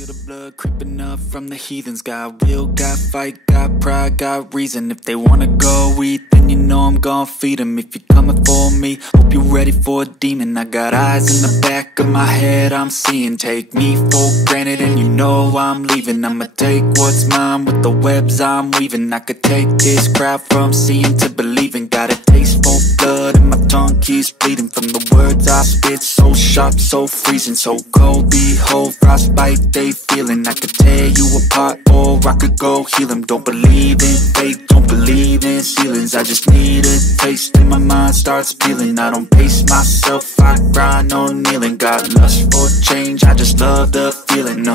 feel the blood creeping up from the heathens. Got will, got fight, got pride, got reason. If they wanna go eat, then you know I'm gon' feed them. If you're coming for me, hope you're ready for a demon. I got eyes in the back of my head, I'm seeing. Take me for granted and you know I'm leaving. I'ma take what's mine with the webs I'm weaving. I could take this crowd from seeing to believing. Got a taste for blood and my tongue keeps bleeding from the words I spit. So sharp, so freezing, so cold. Behold, frostbite they feeling. I could tear you apart or I could go heal them. Don't believe in fate, don't believe in ceilings. I just need a taste and my mind starts peeling. I don't pace myself, I grind on kneeling. Got lust for change, I just love the feeling.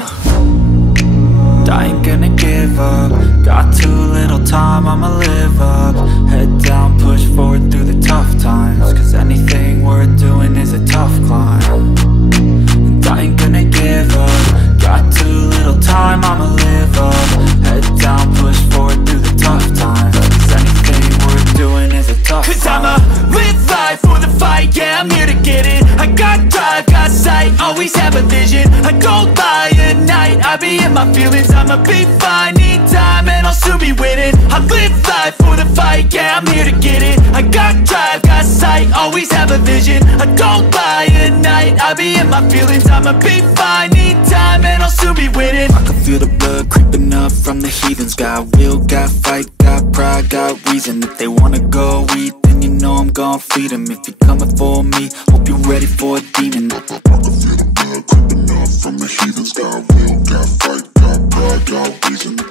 I ain't gonna give up. Got too little time, I'ma live up. Head down, push forward through the tough times. Cause anything worth doing is a tough climb. And I ain't gonna give up. Got too little time, I'ma live up. Head down, push forward through the tough times. Cause anything worth doing is a tough climb. Cause I'ma live life for the fight, yeah, I'm here to get it. I got drive, got sight, always have a vision. I don't lie at night, I be in my feelings. I'ma be fine, need time, and I'll soon be winning. I live life for the fight, yeah, I'm here to get it. I got drive, got sight, always have a vision. I don't lie at night, I be in my feelings. I'ma be fine, need time, and I'll soon be winning. I can feel the blood creeping up from the heathens. Got will, got fight, got pride, got reason. If they wanna go eat, then you know I'm gon' feed them. If you're coming for me, hope you're ready for a demon. I can feel the blood creeping up from the heathens. Got will, got fight, got pride, got reason.